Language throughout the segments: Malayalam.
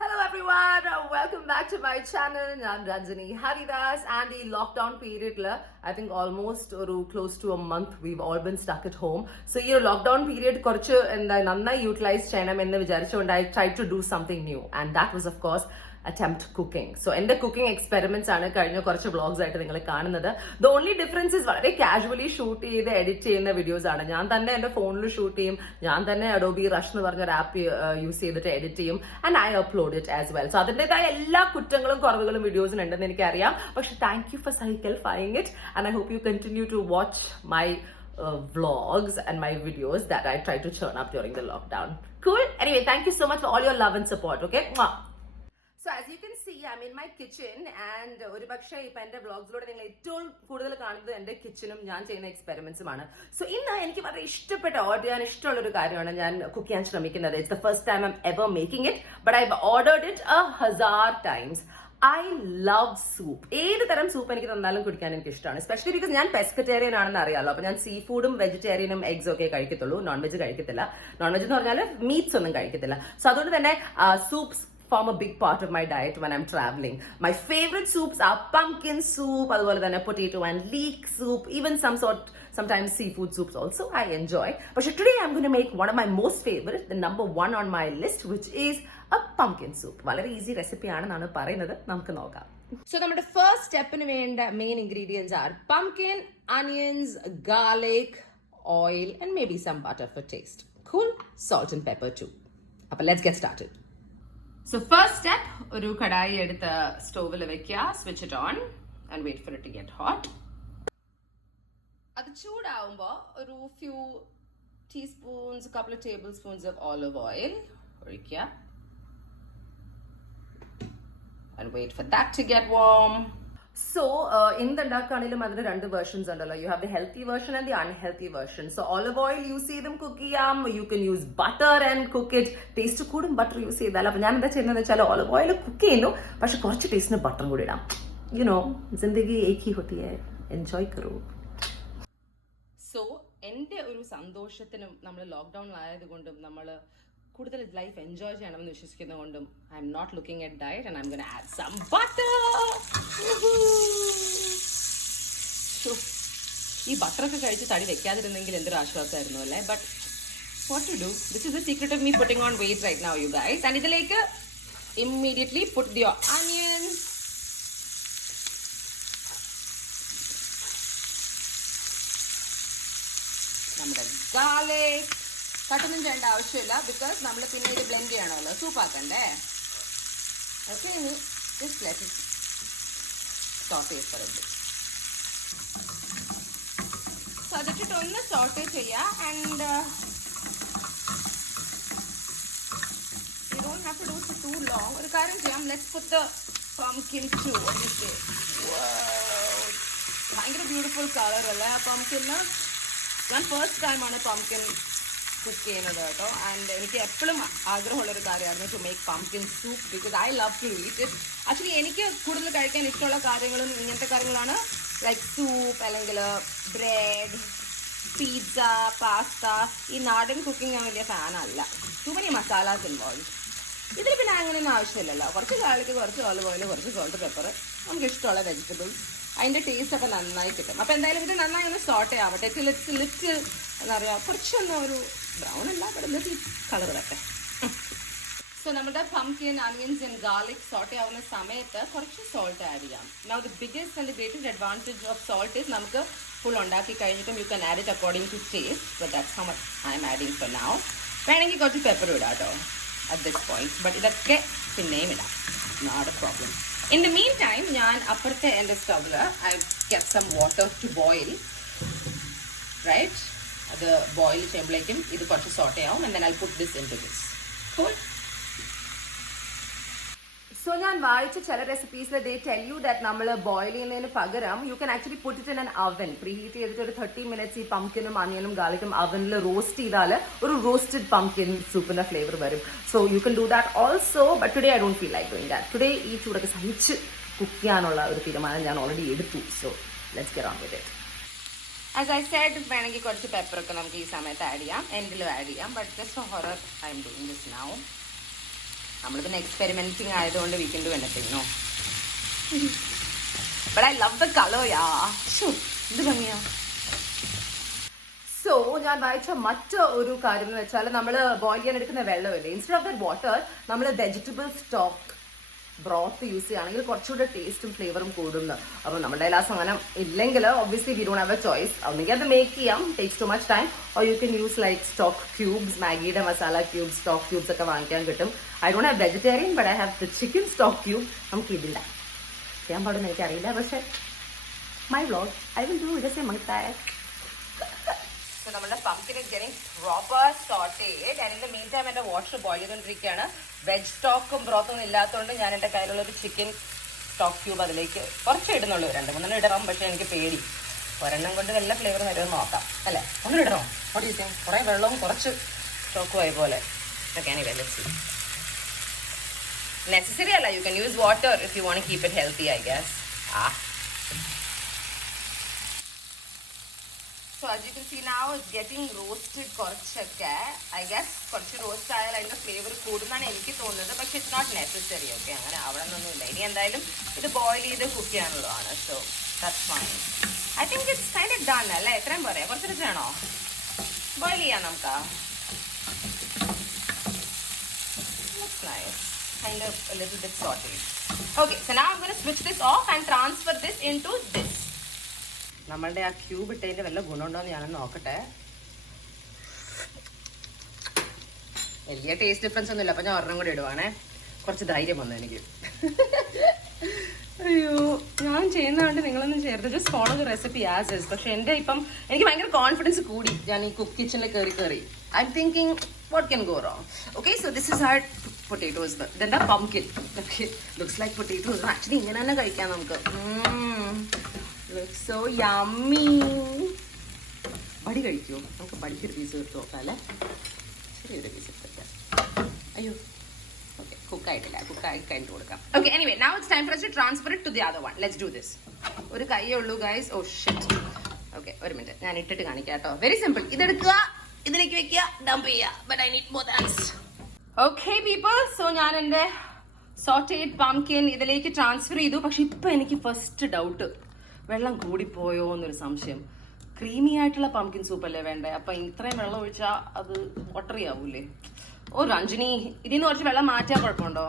Hello everyone, welcome back to my channel. I'm Ranjani Haridas and the lockdown period, I think almost close to a month we've all been stuck at home. So your lockdown period korchu and nanna utilize chennam ennu vicharichukondu I tried to do something new, and that was of course attempt cooking. So in the cooking experiments ആണ് കഴിഞ്ഞ കുറച്ച് വ്ളോഗ്സ് ആയിട്ട് നിങ്ങൾ കാണുന്നത്. The only difference is വളരെ കാഷ്വലി ഷൂട്ട് ചെയ്ത് എഡിറ്റ് ചെയ്യുന്ന വീഡിയോസ് ആണ്. ഞാൻ തന്നെ എന്റെ ഫോണിൽ ഷൂട്ട് ചെയ്യും, ഞാൻ തന്നെ അഡോബി റഷ് എന്ന് പറഞ്ഞ ഒരു ആപ്പ് യൂസ് ചെയ്തിട്ട് എഡിറ്റ് ചെയ്യും, and I upload it as well. So അതിൻ്റെതായ എല്ലാ കുറ്റങ്ങളും കുറവുകളും വീഡിയോസിനുണ്ടെന്ന് എനിക്കറിയാം. പക്ഷെ thank you for sacrificing it, and I hope you continue to watch my vlogs and my videos that I try to churn up during the lockdown. Cool? Anyway, thank you so much for all your love and support, okay? Mwah. So as you can see, I'm in my kitchen, and ഒരു പക്ഷേ ഇപ്പൊ എന്റെ വ്ളോഗ്സിലൂടെ നിങ്ങൾ ഏറ്റവും കൂടുതൽ കാണുന്നത് എന്റെ കിച്ചണും ഞാൻ ചെയ്യുന്ന എക്സ്പെരിമെന്റ്സുമാണ്. സോ ഇന്ന് എനിക്ക് വളരെ ഇഷ്ടപ്പെട്ട ഓർഡർ ചെയ്യാൻ ഇഷ്ടമുള്ള ഒരു കാര്യമാണ് ഞാൻ കുക്ക് ചെയ്യാൻ ശ്രമിക്കുന്നത്. It's the first time I M ever making it, but I ordered it 1000 times. I love soup. ഏത് തരം സൂപ്പ് എനിക്ക് തന്നാലും കുടിക്കാൻ എനിക്ക് ഇഷ്ടമാണ്, എസ്പെഷ്യലി ബിക്കോസ് ഞാൻ പെസ്കറ്റേറിയൻ ആണെന്ന് അറിയാമല്ലോ. അപ്പൊ ഞാൻ സീ ഫുഡും വെജിറ്റേറിയനും എഗ്സും ഒക്കെ കഴിക്കത്തുള്ളൂ, നോൺ വെജ് കഴിക്കത്തില്ല. നോൺ വെജ് എന്ന് പറഞ്ഞാൽ മീറ്റ്സ് ഒന്നും കഴിക്കത്തില്ല. സോ അതുകൊണ്ട് തന്നെ സൂപ്സ് form a big part of my diet when I'm traveling. My favorite soups are pumpkin soup, അതുപോലെ തന്നെ potato and leek soup, even sometimes seafood soups also I enjoy. But today I'm going to make one of my most favorite, the number one on my list, which is a pumpkin soup. വളരെ ഈസി റെസിപ്പി ആണെന്നാണ് പറയുന്നത്. നമുക്ക് നോക്കാം. So നമ്മുടെ ഫസ്റ്റ് സ്റ്റെപ്പിന് വേണ്ട main ingredients are pumpkin, onions, garlic, oil and maybe some butter for taste. Cool? Salt and pepper too. അപ്പോൾ let's get started. So first step, ഒരു കടായി എടുത്ത് സ്റ്റോവിൽ വെക്കുക, switch it on and wait for it to get hot. അത് ചൂടാവുമ്പോൾ ഒരു few teaspoons, a couple of tablespoons of olive oil ഒഴിക്കുക, and wait for that to get warm. So ഉണ്ടാക്കുകയാണെങ്കിലും അതിന് രണ്ട് വേർഷൻസ് ഉണ്ടല്ലോ. You have the healthy version and the unhealthy version. So olive oil use ചെയ്തും കുക്ക് ചെയ്യാം, U can use butter and cook it. Taste കൂടും ബട്ടർ യൂസ് ചെയ്താൽ. അപ്പൊ ഞാൻ എന്താ ചെയ്യുന്നത് വെച്ചാൽ ഓലിവ് ഓയിൽ കുക്ക് ചെയ്യുന്നു, പക്ഷെ കുറച്ച് ടേസ്റ്റിന് ബട്ടറും കൂടി ഇടാം. യുനോ ജിന്ദഗി ഏക് ഹി ഹോത്തി ഹൈ, എൻജോയ് കറോ. സോ എന്റെ ഒരു സന്തോഷത്തിനും നമ്മൾ ലോക്ക്ഡൌണിലായത് കൊണ്ടും നമ്മൾ കൂടുതൽ ലൈഫ് എൻജോയ് ചെയ്യണമെന്ന് വിശ്വസിക്കുന്നതുകൊണ്ടും I'm not looking at diet and I'm gonna add some butter. ഈ ബട്ടറൊക്കെ കഴിച്ച് തടി വെക്കാതിരുന്നെങ്കിൽ എന്തൊരു ആശ്വാസമായിരുന്നു അല്ലേ. But what to do, this is the secret of me putting on weight right now you guys. And ഇതിലേക്ക് ഇമ്മീഡിയറ്റ്ലി പുട്ട് യുവർ ഓണിയൻസ്, നമ്മുടെ ഗാർലിക്. കട്ടൊന്നും ചെയ്യേണ്ട ആവശ്യമില്ല, ബിക്കോസ് നമ്മൾ പിന്നെ ഇത് ബ്ലെൻഡ് ചെയ്യണമല്ലോ, സൂപ്പാക്കണ്ടേ. ഓക്കെ, ഇനി just let it sauté for a bit. So അതിട്ടിട്ട് ഒന്ന് സോട്ടേ ചെയ്യുക. And you don't have to do for too long. ഒരു കാര്യം ചെയ്യാം, let's put the pumpkin to. ഭയങ്കര ബ്യൂട്ടിഫുൾ കളർ അല്ലേ ആ പംകിന്. ഞാൻ ഫസ്റ്റ് ടൈമാണ് പംകിൻ കുക്ക് ചെയ്യുന്നത് കേട്ടോ. ആൻഡ് എനിക്ക് എപ്പോഴും ആഗ്രഹമുള്ളൊരു കാര്യമായിരുന്നു to make pumpkin soup, because I love to eat it. Actually എനിക്ക് കൂടുതൽ കഴിക്കാൻ ഇഷ്ടമുള്ള കാര്യങ്ങളും ഇങ്ങനത്തെ കാര്യങ്ങളാണ്, ലൈക്ക് സൂപ്പ് അല്ലെങ്കിൽ ബ്രെഡ്, പിസ്സ, പാസ്ത. ഈ നാടൻ കുക്കിംഗ് ഞാൻ വലിയ ഫാനല്ല. Too many masalas involve. ഇതിൽ പിന്നെ അങ്ങനെയൊന്നും ആവശ്യമില്ലല്ലോ. കുറച്ച് ഗാർലിക്, കുറച്ച് ഓലിവ് ഓയിൽ, കുറച്ച് സോൾട്ട്, പെപ്പർ, നമുക്ക് ഇഷ്ടമുള്ള വെജിറ്റബിൾസ്, അതിൻ്റെ ടേസ്റ്റ് ഒക്കെ നന്നായി കിട്ടും. അപ്പോൾ എന്തായാലും ഇത് നന്നായി ഒന്ന് സോട്ടേ ആവട്ടെ. ലിറ്റിൽ എന്താ പറയുക, കുറച്ചൊന്നും ഒരു ബ്രൗൺ അല്ല, ഇവിടെ ലിറ്റിൽ കളർ വരട്ടെ. സോ നമ്മുടെ pumpkin, onions and garlic sauté ആവുന്ന സമയത്ത് കുറച്ച് സോൾട്ട് ആഡ് ചെയ്യാം. Now the biggest and the greatest advantage of salt is നമുക്ക് ഫുൾ ഉണ്ടാക്കി കഴിഞ്ഞിട്ടും you can add it according to taste, but that's how much I'm adding for now. വേണമെങ്കിൽ കുറച്ച് പെപ്പർ ഇടാം കേട്ടോ അറ്റ് ദിസ് പോയിന്റ്, ബട്ട് ഇതൊക്കെ പിന്നെയും ഇടാം, not a problem. In the meantime, ഞാൻ അപ്പുറത്തെ എൻ്റെ സ്റ്റൗവിൽ I kept some water to boil. Right, അത് ബോയിൽ ചെയ്യുമ്പോഴേക്കും ഇത് കുറച്ച് സോട്ടേ ആവും. And then I put this into this. Cool. So ഞാൻ വായിച്ച ചില റെസിപ്പീസിൽ ദേ ടെൽ യു ദാറ്റ് നമ്മൾ ബോയിൽ ചെയ്യുന്നതിന് പകരം you can actually put it in an oven. Preheat ചെയ്തിട്ട് ഒരു 30 minutes ഈ പംകിനും അനിയനും ഗാർലിക്കും അവനിൽ റോസ്റ്റ് ചെയ്താൽ ഒരു റോസ്റ്റഡ് പംകിൻ സൂപ്പിന്റെ ഫ്ലേവർ വരും. So you can do that also, but today I don't feel like doing that. Today ഈ ചൂടൊക്കെ സഹിച്ച് കുക്ക് ചെയ്യാനുള്ള ഒരു തീരുമാനം ഞാൻ ഓൾറെഡി എടുത്തു. So let's get on with it. As I said, വേണമെങ്കിൽ കുറച്ച് പെപ്പറൊക്കെ നമുക്ക് ഈ സമയത്ത് ആഡ് ചെയ്യാം, എൻഡിലും ആഡ് ചെയ്യാം, but just for horror I'm doing this now. നമ്മൾ പിന്നെ എക്സ്പെരിമെന്റിങ് ആയതുകൊണ്ട് we can do anything no. But I love the colour യാ. എന്ത് ഭംഗിയാ. സോ ഞാൻ വായിച്ച മറ്റു ഒരു കാര്യം എന്ന് വെച്ചാൽ നമ്മൾ ബോയിൽ ചെയ്യാൻ എടുക്കുന്ന വെള്ളമില്ലേ, ഇൻസ്റ്റെഡ് ഓഫ് ദാറ്റ് വാട്ടർ നമ്മൾ വെജിറ്റബിൾ സ്റ്റോക്ക് ബ്രോത്ത് യൂസ് ചെയ്യുകയാണെങ്കിൽ കുറച്ചുകൂടെ ടേസ്റ്റും ഫ്ലേവറും കൂടുന്നു. അപ്പോൾ നമ്മുടെ കയ്യിൽ ആ സാധനം ഇല്ലെങ്കിൽ obviously we don't have a choice. ഒന്നെങ്കിൽ അത് മേക്ക് ചെയ്യാം, takes too much time, or you can use like stock cubes, മാഗിയുടെ മസാല ക്യൂബ്സ്, സ്റ്റോക്ക് ക്യൂബ്സ് ഒക്കെ വാങ്ങിക്കാൻ കിട്ടും. I don't have vegetarian but I have the chicken stock cube. നമുക്കിതില്ല, ചെയ്യാൻ പാടുന്ന എനിക്കറിയില്ല, പക്ഷേ my vlog I will do it a my. So നമ്മുടെ pumpkin is getting proper sauteed and in the meantime എന്റെ വാട്ടർ ബോയിൽ ചെയ്തുകൊണ്ടിരിക്കുകയാണ്. വെജ് സ്റ്റോക്കും ബ്രോത്തൊന്നും ഇല്ലാത്തതുകൊണ്ട് ഞാൻ എൻ്റെ കയ്യിലുള്ളൊരു ചിക്കൻ സ്റ്റോക്ക് ക്യൂബ് അതിലേക്ക് കുറച്ച് ഇടുന്നുള്ളൂ. 2-3 ഇടണം, പക്ഷേ എനിക്ക് പേടി, ഒരെണ്ണം കൊണ്ട് വല്ല ഫ്ലേവർ വരുമെന്ന് നോക്കാം അല്ലേ. ഒന്നും ഇടണോ? What you think? കുറേ വെള്ളവും കുറച്ച് സ്റ്റോക്കും ആയി പോലെ. Okay, anyway, let's see. Necessary അല്ല, you can use water if you want to keep it healthy, I guess. So as you can see now it's getting roasted കുറച്ചൊക്കെ. I guess കുറച്ച് റോസ്റ്റ് ആയാൽ അതിൻ്റെ ഫ്ലേവർ കൂടുന്നാണ് എനിക്ക് തോന്നുന്നത്, പക്ഷെ ഇറ്റ്സ് നോട്ട് നെസസറി. ഓക്കെ, അങ്ങനെ അവിടെ നിന്നൊന്നുമില്ല. ഇനി എന്തായാലും ഇത് ബോയിൽ ചെയ്ത് കുക്ക് ചെയ്യാനുള്ളതാണ്. So that's fine. I think it's kind of done അല്ലേ? എത്രയും പറയാം, കുറച്ചിട്ട് വേണോ ബോയിൽ ചെയ്യാം നമുക്ക്? Looks nice. Kind of a little bit sauteed. Okay, so now I'm going to switch this off and transfer this into this. നമ്മളുടെ ആ ക്യൂബ് ഇട്ടതിൻ്റെ വല്ല ഗുണമുണ്ടോയെന്ന് ഞാനൊന്ന് നോക്കട്ടെ. വലിയ ടേസ്റ്റ് ഡിഫറൻസ് ഒന്നുമില്ല, അപ്പം ഞാൻ ഒരെണ്ണം കൂടി ഇടുവാണേ. കുറച്ച് ധൈര്യം വന്നു എനിക്ക്. അയ്യോ, ഞാൻ ചെയ്യുന്നതുകൊണ്ട് നിങ്ങളൊന്നും ചേർത്ത് just follow the recipe as is. പക്ഷെ എൻ്റെ ഇപ്പം എനിക്ക് ഭയങ്കര കോൺഫിഡൻസ് കൂടി ഞാൻ ഈ കുക്ക് കിച്ചണിൽ കയറി I'm thinking what can go wrong. Okay, so this is are potatoes. ഇതെന്താ pumpkin. Okay, looks like potatoes. Actually ഇങ്ങനെ തന്നെ കഴിക്കാം നമുക്ക്. Looks so yummy. ബടി കഴിക്കുമോ? നമുക്ക് ബടിക്കൊരു പീസ് എടുത്ത് നോക്കാം അല്ലേ. ചെറിയൊരു പീസ് എടുത്തിട്ട്. അയ്യോ, ഓക്കെ, കുക്കായിട്ടില്ല, കുക്കായി കഴിഞ്ഞിട്ട് കൊടുക്കാം. Okay, anyway now it's time for us to transfer it to the other one. Let's do this. ഒരു കൈയേ ഉള്ളൂ ഗൈസ്. Oh shit. ഓക്കെ, ഒരു മിനിറ്റ് ഞാൻ ഇട്ടിട്ട് കാണിക്കാം കേട്ടോ. Very simple. ഇതെടുക്കുക, ഇതിലേക്ക് വെക്കുക, ഡംപ് ചെയ്യുക. But I need both hands. Okay people, so ഞാൻ എൻ്റെ സോട്ടേഡ് പംകിൻ ഇതിലേക്ക് ട്രാൻസ്ഫർ ചെയ്തു. പക്ഷെ ഇപ്പം എനിക്ക് ഫസ്റ്റ് ഡൗട്ട്, വെള്ളം കൂടിപ്പോയോ എന്നൊരു സംശയം. ക്രീമി ആയിട്ടുള്ള പംകിൻ സൂപ്പ് അല്ലേ വേണ്ടേ? അപ്പം ഇത്രയും വെള്ളം ഒഴിച്ചാൽ അത് വാട്ടറി ആവൂലേ? ഓ രഞ്ജിനി, ഇതിൽ നിന്ന് കുറച്ച് വെള്ളം മാറ്റാൻ കുഴപ്പമുണ്ടോ?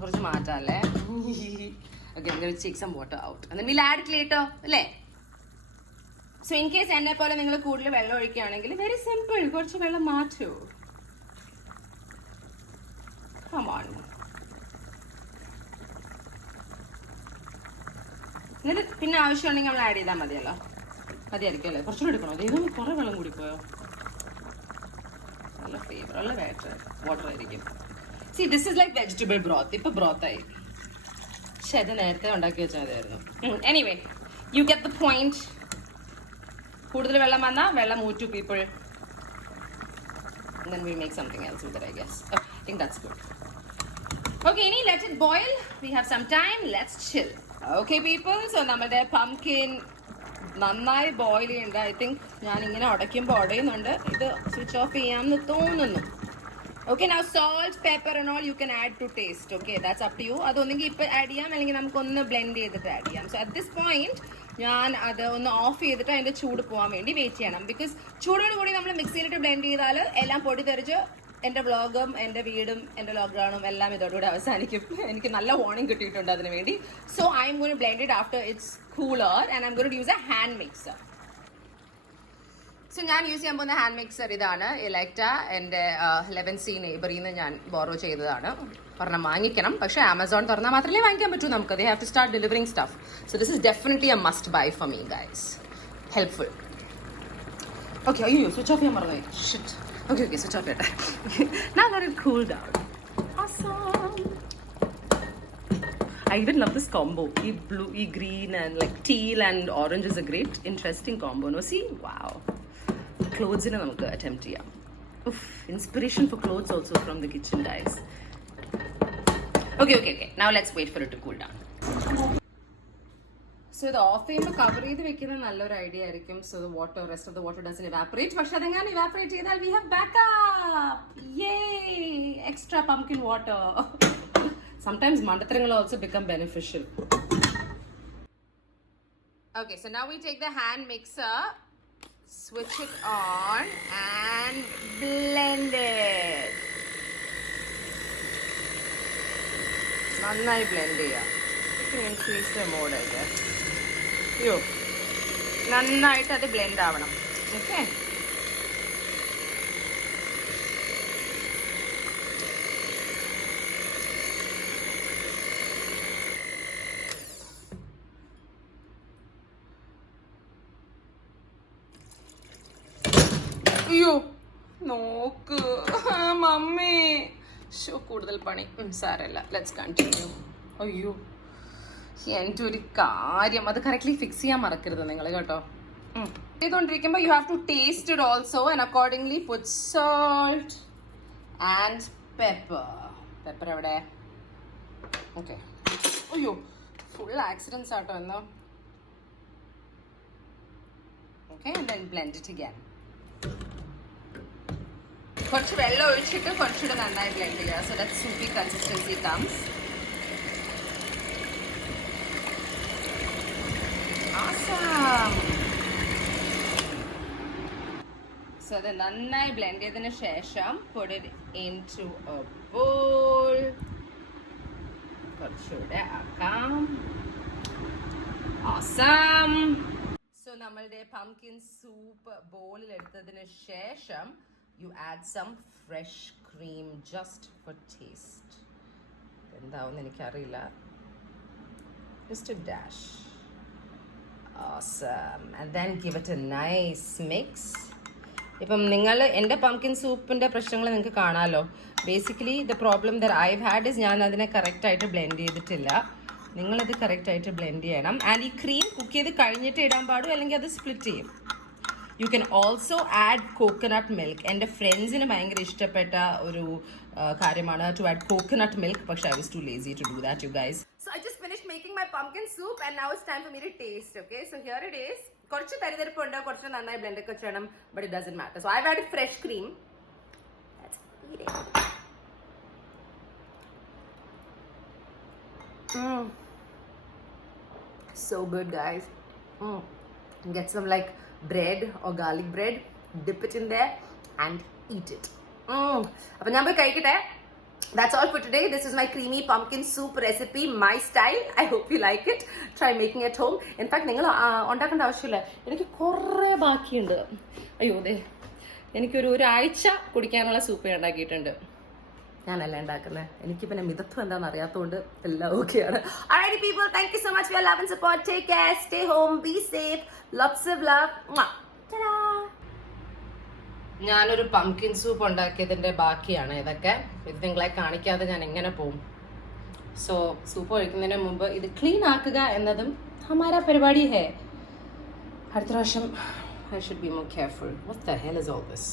കുറച്ച് മാറ്റാം അല്ലേ? Okay, I'm going to take some water out and then we'll add it later അല്ലേ? സോ ഇൻ കേസ് എന്നെ പോലെ നിങ്ങൾ കൂടുതൽ വെള്ളം ഒഴിക്കുകയാണെങ്കിൽ വെരി സിമ്പിൾ, കുറച്ച് വെള്ളം മാറ്റൂ. Come on. എന്നിട്ട് പിന്നെ ആവശ്യമുണ്ടെങ്കിൽ നമ്മൾ ആഡ് ചെയ്താൽ മതിയല്ലോ. മതിയായിരിക്കും അല്ലേ? കുറച്ചുകൂടി എടുക്കണോ? ഇതൊന്നും കുറേ വെള്ളം കൂടിപ്പോയോ? നല്ല ഫ്ലേവർ ഉള്ള വാട്ടർ ആയിരിക്കും. See this is like vegetable broth. ഇപ്പൊ ബ്രോത്തായി. പക്ഷെ അത് നേരത്തെ ഉണ്ടാക്കി വെച്ചാൽ മതിയായിരുന്നു. Anyway you get the point. കൂടുതൽ വെള്ളം വന്നാൽ വെള്ളം ഊറ്റു people. Then we'll make something else with it, I guess. I think that's good. Okay, Ini, let it boil. We have some time. Let's chill. Okay, people. So, നമ്മുടെ pumpkin നന്നായി ബോയിൽ ചെയ്യണ്ട. ഐ തിങ്ക് ഞാൻ ഇങ്ങനെ ഉടയ്ക്കുമ്പോൾ ഉടയുന്നുണ്ട്. ഇത് സ്വിച്ച് ഓഫ് ചെയ്യാമെന്ന് തോന്നുന്നു. Okay, now salt, pepper and all you can add to taste. Okay, that's up to you. അതൊന്നെങ്കിൽ ഇപ്പം ആഡ് ചെയ്യാം, അല്ലെങ്കിൽ നമുക്കൊന്ന് ബ്ലെൻഡ് ചെയ്തിട്ട് ആഡ് ചെയ്യാം. സോ അറ്റ് ദിസ് പോയിന്റ് ഞാൻ അത് ഒന്ന് ഓഫ് ചെയ്തിട്ട് അതിൻ്റെ ചൂട് പോകാൻ വേണ്ടി വെയിറ്റ് ചെയ്യണം. ബിക്കോസ് ചൂടോട് കൂടി നമ്മൾ മിക്സിയിലിട്ട് ബ്ലെൻഡ് ചെയ്താൽ എല്ലാം പൊടി തെറിച്ച് എൻ്റെ വ്ളോഗും എൻ്റെ വീടും എൻ്റെ ലോക്ക്ഡൗണും എല്ലാം ഇതോടുകൂടി അവസാനിക്കും. എനിക്ക് നല്ല വാർണിംഗ് കിട്ടിയിട്ടുണ്ട് അതിന് വേണ്ടി. So I'm going to blend it after it's cooler and I'm going to use a hand mixer. So ഞാൻ യൂസ് ചെയ്യാൻ പോകുന്ന ഹാൻഡ് മിക്സർ ഇതാണ്. ഇലക്റ്റ എൻ്റെ 11C നെയ്ബറിൽ നിന്ന് ഞാൻ ബോറോ ചെയ്തതാണ്. പറഞ്ഞാൽ വാങ്ങിക്കണം, പക്ഷേ ആമസോൺ തുറന്നാൽ മാത്രമേ വാങ്ങിക്കാൻ പറ്റൂ നമുക്ക്. They have to start delivering stuff. So this is definitely a must buy for me guys. Helpful. Okay, അയ്യോ സ്വിച്ച് ഓഫ് ചെയ്യാൻ പറഞ്ഞു. Shit. Okay, switch off it. Now let it cool down. Awesome. I even love this combo. Blue, green and like teal and orange is a great, interesting combo. No, see? Wow. Clothes in a attempt, yeah. Oof, inspiration for clothes also from the kitchen, guys. Okay. Now let's wait for it to cool down. So ഇത് ഓഫ് ചെയ്യുമ്പോൾ കവർ ചെയ്ത് വെക്കുന്നത് നല്ലൊരു ഐഡിയ ആയിരിക്കും. So the water, rest of the water doesn't evaporate. പക്ഷെ അതെങ്ങനെ ഇവാപറേറ്റ് ചെയ്താൽ we have backup. Yeah, extra pumpkin water. Sometimes mandatharangal also become beneficial. Okay, so now we take the hand mixer, switch it on and blend it. നന്നായി ബ്ലെൻഡ് ചെയ്യാം. ഇൻക്രീസ് ദ മോഡ് ആയിട്ട് അയ്യോ നന്നായിട്ട് അത് ബ്ലെൻഡ് ആവണം. ഓക്കെ, അയ്യോ നോക്ക് മമ്മി, കൂടുതൽ പണി. സാരല്ല, ലെറ്റ്സ് കണ്ടിന്യൂ. അയ്യോ എൻ്റെ ഒരു കാര്യം, അത് കറക്റ്റ്ലി ഫിക്സ് ചെയ്യാൻ മറക്കരുത് നിങ്ങൾ കേട്ടോ. ചെയ്തുകൊണ്ടിരിക്കുമ്പോൾ you have to taste it also and accordingly put salt and pepper. Pepper എവിടെ? ഓക്കെ. അയ്യോ ഫുൾ ആക്സിഡൻസ് ആട്ടോ എന്നോ. Okay, and then blend it again. കുറച്ച് വെള്ളം ഒഴിച്ചിട്ട് കുറച്ചുകൂടെ നന്നായി ബ്ലെൻഡ് ചെയ്യുക, so that soupy consistency comes. Awesome. So അത് നന്നായി ബ്ലെൻഡ് ചെയ്തതിന് ശേഷം put it into a bowl. കുറച്ചുകൂടെ ആക്കാം. Awesome. So നമ്മളുടെ pumpkin soup ബോളിൽ എടുത്തതിന് ശേഷം you add some fresh cream just for taste. എന്താവുമെന്ന് എനിക്കറിയില്ല. Just a dash. Awesome. And then give it a nice mix. ഇപ്പം നിങ്ങൾ എൻ്റെ പംകിൻ സൂപ്പിൻ്റെ പ്രശ്നങ്ങൾ നിങ്ങൾക്ക് കാണാമല്ലോ. Basically the problem there I had is ഞാൻ അതിനെ കറക്റ്റായിട്ട് ബ്ലെൻഡ് ചെയ്തിട്ടില്ല. നിങ്ങളത് കറക്റ്റായിട്ട് ബ്ലെൻഡ് ചെയ്യണം. ആൻഡ് ഈ ക്രീം കുക്ക് ചെയ്ത് കഴിഞ്ഞിട്ട് ഇടാൻ പാടും, അല്ലെങ്കിൽ അത് സ്പ്ലിറ്റ് ചെയ്യും. You can also add coconut milk. എൻ്റെ ഫ്രണ്ട്സിന് ഭയങ്കര ഇഷ്ടപ്പെട്ട ഒരു കാര്യമാണ് ടു ആഡ് കോക്കനട്ട് മിൽക്ക്, പക്ഷേ I was too lazy to do that you guys. So I just finished making my pumpkin soup and now it's time for me to taste. Okay, so here it is. കുറച്ച് തരിതരിപ്പുണ്ട്, കുറച്ച് നന്നായി ബ്ലെൻഡ് ഒക്കെ ചെയ്യണം, but it doesn't matter. So I've added fresh cream. Let's eat it. So good, guys. Get some like bread or garlic bread, dip it in there and eat it. അപ്പോൾ ഞാൻ പോയി കഴിക്കട്ടെ. That's all for today. This is my creamy pumpkin soup recipe, my style. I hope you like it. Try making it home. In fact, നിങ്ങൾ ഉണ്ടാക്കേണ്ട ആവശ്യമില്ല. എനിക്ക് കുറേ ബാക്കിയുണ്ട്. അയ്യോ അതെ, എനിക്കൊരു ഒരാഴ്ച കുടിക്കാനുള്ള സൂപ്പ് ഉണ്ടാക്കിയിട്ടുണ്ട്. ഞാനല്ല ഉണ്ടാക്കുന്നത്. എനിക്ക് പിന്നെ മിതത്വം എന്താണെന്ന് അറിയാത്തതുകൊണ്ട് എല്ലാം ഓക്കെയാണ്. Alrighty people, thank you so much for your love and support. Take care, stay home, be safe. Lots of love. Ta-da! ഞാനൊരു പംകിൻ സൂപ്പ് ഉണ്ടാക്കിയതിൻ്റെ ബാക്കിയാണ് ഇതൊക്കെ. ഇത് നിങ്ങളെ കാണിക്കാതെ ഞാൻ എങ്ങനെ പോവും? സോ സൂപ്പ് ഒഴിക്കുന്നതിന് മുമ്പ് ഇത് ക്ലീൻ ആക്കുക എന്നതും ഹമാര പരിപാടി ഹേ. അടുത്ത പ്രാവശ്യം I should be more careful. What the hell is all this?